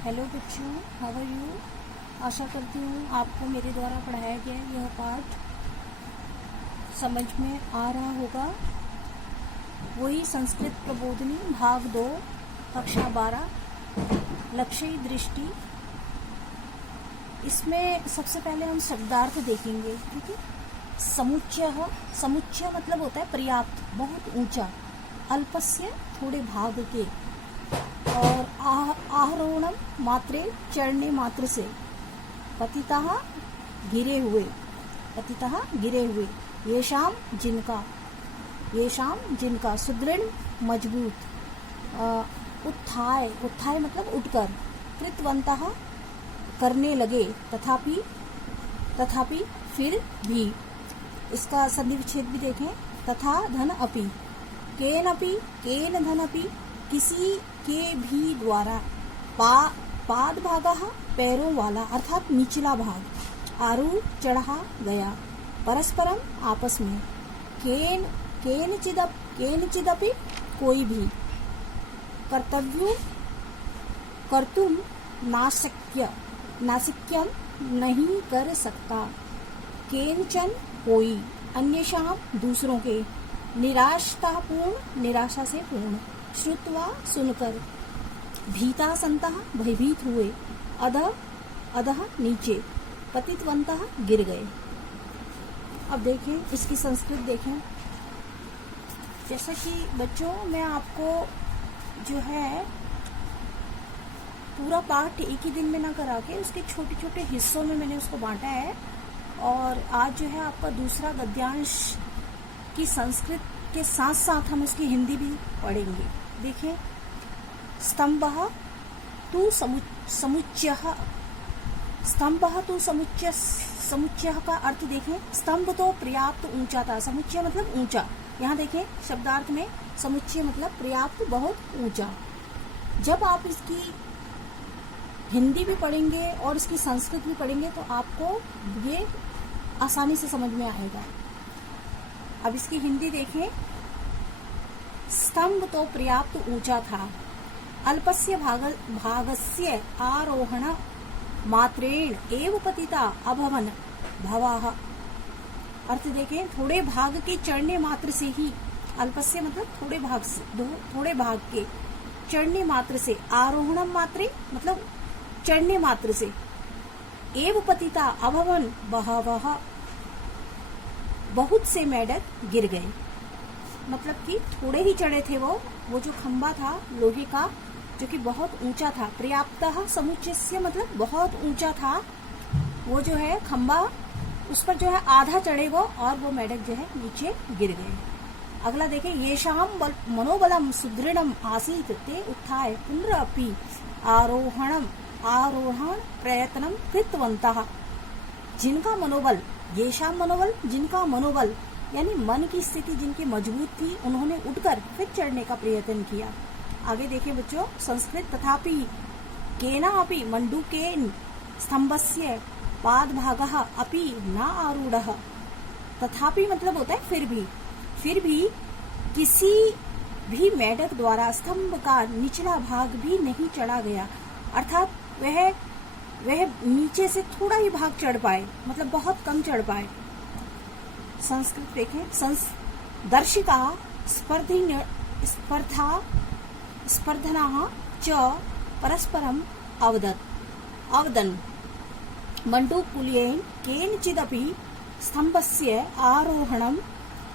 Hello बच्चों, how are you. आशा करती हूँ आपको मेरे द्वारा पढ़ाया गया यह पाठ समझ में आ रहा होगा। वही संस्कृत प्रबोधिनी भाग 2 कक्षा 12 लक्ष्य दृष्टि। इसमें सबसे पहले हम शब्दार्थ देखेंगे। ठीक है। समुच्चय, समुच्चय मतलब होता है पर्याप्त, बहुत ऊंचा। अल्पस्य थोड़े भाग के, और आरोहणम मात्रे चढ़ने मात्र से। पतितः गिरे हुए, पतितः गिरे हुए। येषाम जिनका, येषाम जिनका। सुदृढ़ मजबूत। उत्थाय, उत्थाय मतलब उठकर। कृतवन्तः करने लगे। तथापि, तथापि फिर भी। इसका संधि विच्छेद भी देखें। तथा धन अपि, केन अपि, केन धन अपि, किसी के भी द्वारा। पाद भागः पैरों वाला अर्थात निचला भाग। आरूढ़ चढ़ा गया। परस्परम आपस में। केनचिदपि कोई भी। कर्तव्यो कर्तुम नाशक्य, नासिक्यम नहीं कर सकता। केनचन कोई। अन्येषाम दूसरों के। निराशतापूर्ण निराशा से पूर्ण। श्रुत्वा सुनकर। भीता संतः भयभीत हुए। अधः, अधः नीचे। पतितवन्तः गिर गए। अब देखें इसकी संस्कृत देखें। जैसा कि बच्चों मैं आपको जो है पूरा पाठ एक ही दिन में ना करा के उसके छोटे छोटे हिस्सों में मैंने उसको बांटा है। और आज जो है आपका दूसरा गद्यांश की संस्कृत के साथ साथ हम उसकी हिंदी भी पढ़ेंगे। देखिए, स्तंभः तु समुच्चयः। स्तंभः तु समुच्चय, समुच्चय का अर्थ देखें। स्तंभ तो पर्याप्त ऊंचा था। समुच्चय मतलब ऊंचा। यहाँ देखें शब्दार्थ में समुच्चय मतलब पर्याप्त, बहुत ऊंचा। जब आप इसकी हिंदी भी पढ़ेंगे और इसकी संस्कृत भी पढ़ेंगे तो आपको ये आसानी से समझ में आएगा। अब इसकी हिंदी देखें। स्तंभ तो पर्याप्त ऊंचा था। अल्पस्य भागस्य आरोहण मात्रेण एव पतिता अभवन भवाः। अर्थ देखें, थोड़े भाग के चढ़ने मात्र से ही। अल्पस्य मतलब थोड़े भाग से, थोड़े भाग के चढ़ने मात्र से। आरोहणम मात्रे मतलब चढ़ने मात्र से। एव पतिता अभवन बहवः, बहुत से मेढक गिर गए। मतलब कि थोड़े ही चढ़े थे वो जो खंबा था लोहे का जो कि बहुत ऊंचा था। पर्याप्तः समुच्चय मतलब बहुत ऊंचा था वो जो है खंबा, उस पर जो है आधा चढ़े वो, और वो मेढक जो है नीचे गिर गए। अगला देखें। येषाम मनोबलम सुदृढ़म आसीत ते उत्थाय पुनरपि आरोहण प्रयत्नं कृतवन्तः। जिनका मनोबल, येषाम मनोबल, जिनका मनोबल यानी मन की स्थिति जिनकी मजबूत थी, उन्होंने उठकर फिर चढ़ने का प्रयत्न किया। आगे देखें बच्चों संस्कृत। तथापि केना अपि मंडूकेन स्तंभस्य पादभागः अपि न आरूढ़ः। तथापि मतलब होता है फिर भी। फिर भी किसी भी मेढक द्वारा स्तंभ का निचला भाग भी नहीं चढ़ा गया। अर्थात वह नीचे से थोड़ा ही भाग चढ़ पाए, मतलब बहुत कम चढ़ पाए। संस्कृत देखें। दर्शिका स्पर्धनाः च परस्परम अवदन् मण्डूकुल्येन केनचिदपि स्तम्भस्य आरोहणं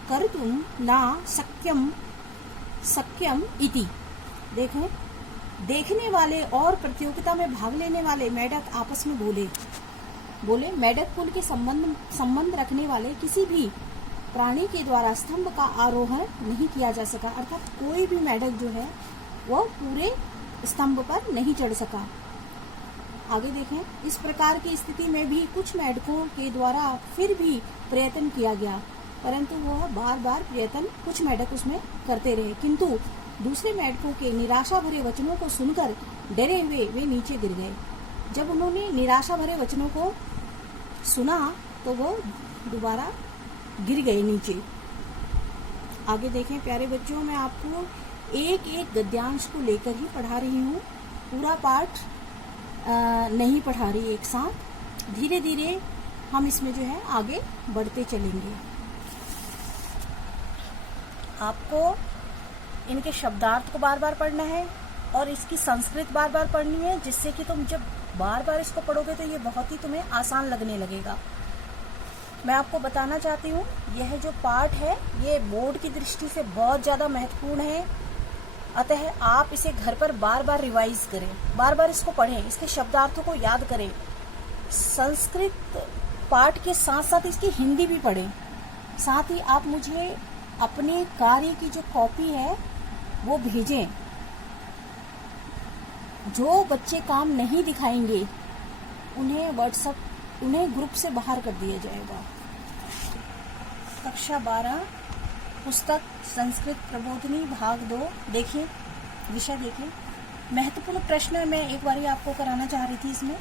कर्तुं न शक्यम इति। देखें, देखने वाले और प्रतियोगिता में भाग लेने वाले मेढक आपस में बोले मेढक कुल के संबंध रखने वाले किसी भी प्राणी के द्वारा स्तंभ का आरोहण नहीं किया जा सका। अर्थात कोई भी मेढक जो है वह पूरे स्तंभ पर नहीं चढ़ सका। आगे देखें। इस प्रकार की स्थिति में भी कुछ मेढकों के द्वारा फिर भी प्रयत्न किया गया, परंतु वह बार बार प्रयत्न कुछ मेढक उसमें करते रहे, किंतु दूसरे मेढकों के निराशा भरे वचनों को सुनकर डरे हुए वे नीचे गिर गए। जब उन्होंने निराशा भरे वचनों को सुना तो वो दोबारा गिर गए नीचे। आगे देखें प्यारे बच्चों, मैं आपको एक एक गद्यांश को लेकर ही पढ़ा रही हूँ। पूरा पाठ नहीं पढ़ा रही एक साथ, धीरे धीरे हम इसमें जो है आगे बढ़ते चलेंगे। आपको इनके शब्दार्थ को बार बार पढ़ना है और इसकी संस्कृत बार बार पढ़नी है, जिससे कि तुम जब बार बार इसको पढ़ोगे तो ये बहुत ही तुम्हें आसान लगने लगेगा। मैं आपको बताना चाहती हूँ, यह जो पाठ है ये बोर्ड की दृष्टि से बहुत ज़्यादा महत्वपूर्ण है, अतः आप इसे घर पर बार बार रिवाइज करें, बार बार इसको पढ़ें, इसके शब्दार्थों को याद करें। संस्कृत पाठ के साथ साथ इसकी हिंदी भी पढ़ें। साथ ही आप मुझे अपने कार्य की जो कॉपी है वो भेजें। जो बच्चे काम नहीं दिखाएंगे उन्हें ग्रुप से बाहर कर दिया जाएगा। कक्षा 12 पुस्तक संस्कृत प्रबोधिनी भाग 2 देखिए, विषय देखिए। महत्वपूर्ण प्रश्न मैं एक बार आपको कराना चाह रही थी इसमें।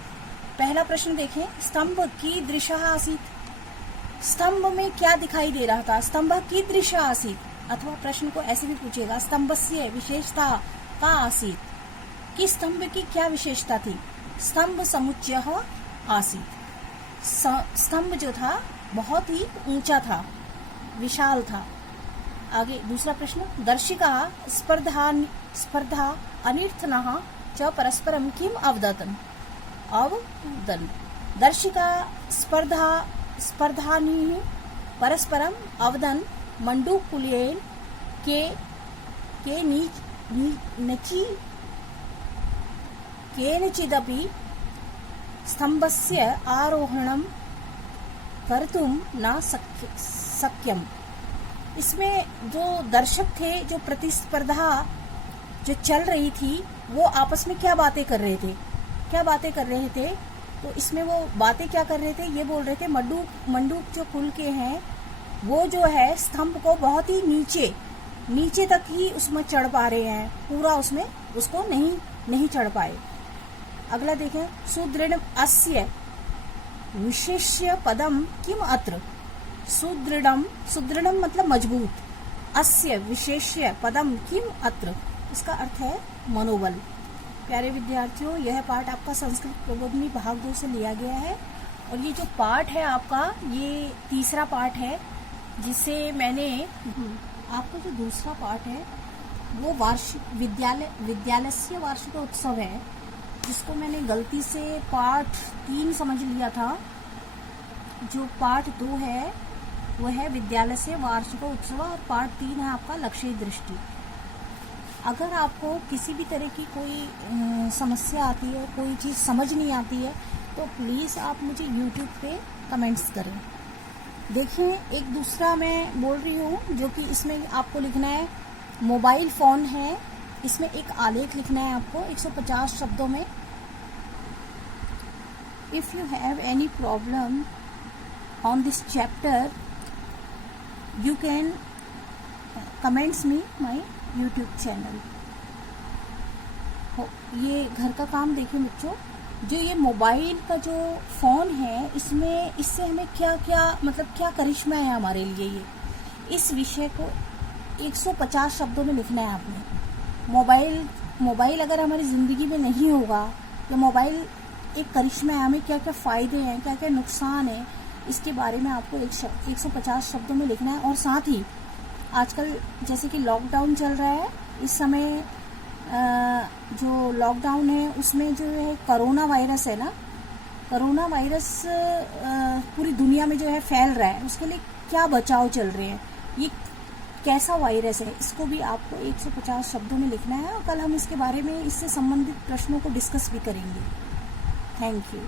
पहला प्रश्न देखें, स्तंभ कीदृशः आसीत्। स्तंभ में क्या दिखाई दे रहा था? स्तंभ कीदृशः आसीत्। अथवा प्रश्न को ऐसे भी पूछेगा, स्तंभस्य विशेषता का आसीत्। कि स्तंभ की क्या विशेषता थी? स्तंभ समुच्चयः आसीत्। स्तंभ जो था बहुत ही ऊंचा था, विशाल था। आगे दूसरा प्रश्न, दर्शिका स्पर्धा अनिर्थनः च परस्परं किम अवदन्। दर्शिका स्पर्धानि परस्परम अवदन् मंडूकुलेन केनचिदपि स्तंभस्य आरोहणं कर्तुं न शक्यम्। इसमें जो दर्शक थे, जो प्रतिस्पर्धा जो चल रही थी, वो आपस में क्या बातें कर रहे थे? तो इसमें वो बातें क्या कर रहे थे? ये बोल रहे थे मंडूक जो कुल के हैं वो जो है स्तंभ को बहुत ही नीचे तक ही उसमें चढ़ पा रहे हैं, पूरा उसमें उसको नहीं चढ़ पाए। अगला देखें, सुदृढ़ अस्य विशेष्य पदम किम अत्र। सुदृढ़म मतलब मजबूत, अस्य विशेष्य पदम किम अत्र, इसका अर्थ है मनोबल। प्यारे विद्यार्थियों, यह पाठ आपका संस्कृत प्रबोधिनी भाग 2 से लिया गया है और ये जो पाठ है आपका, ये तीसरा पाठ है, जिसे मैंने आपका जो दूसरा पाठ है वो विद्यालय वार्षिक उत्सव है, जिसको मैंने गलती से पाठ 3 समझ लिया था। जो पाठ 2 है वो है विद्यालय से वार्षिक उत्सव और पाठ 3 है आपका लक्ष्य दृष्टि। अगर आपको किसी भी तरह की कोई समस्या आती है, कोई चीज़ समझ नहीं आती है, तो प्लीज़ आप मुझे YouTube पे कमेंट्स करें। देखें, एक दूसरा मैं बोल रही हूँ जो कि इसमें आपको लिखना है, मोबाइल फ़ोन है, इसमें एक आलेख लिखना है आपको 150 शब्दों में। If you have any problem on this chapter you can comments me my YouTube channel. ये घर का काम देखें बच्चों, जो ये मोबाइल का जो फ़ोन है, इससे हमें क्या करिश्मा है हमारे लिए। ये इस विषय को 150 शब्दों में लिखना है आपने। मोबाइल अगर हमारी ज़िंदगी में नहीं होगा, तो मोबाइल एक करिश्मा है, हमें क्या क्या फ़ायदे हैं, क्या क्या नुकसान है, इसके बारे में आपको 150 शब्दों में लिखना है। और साथ ही आजकल जैसे कि लॉकडाउन चल रहा है, इस समय जो लॉकडाउन है उसमें जो है कोरोना वायरस है ना, कोरोना वायरस पूरी दुनिया में जो है फैल रहा है, उसके लिए क्या बचाव चल रहे हैं, ये कैसा वायरस है, इसको भी आपको 150 शब्दों में लिखना है। और कल हम इसके बारे में, इससे संबंधित प्रश्नों को डिस्कस भी करेंगे। Thank you.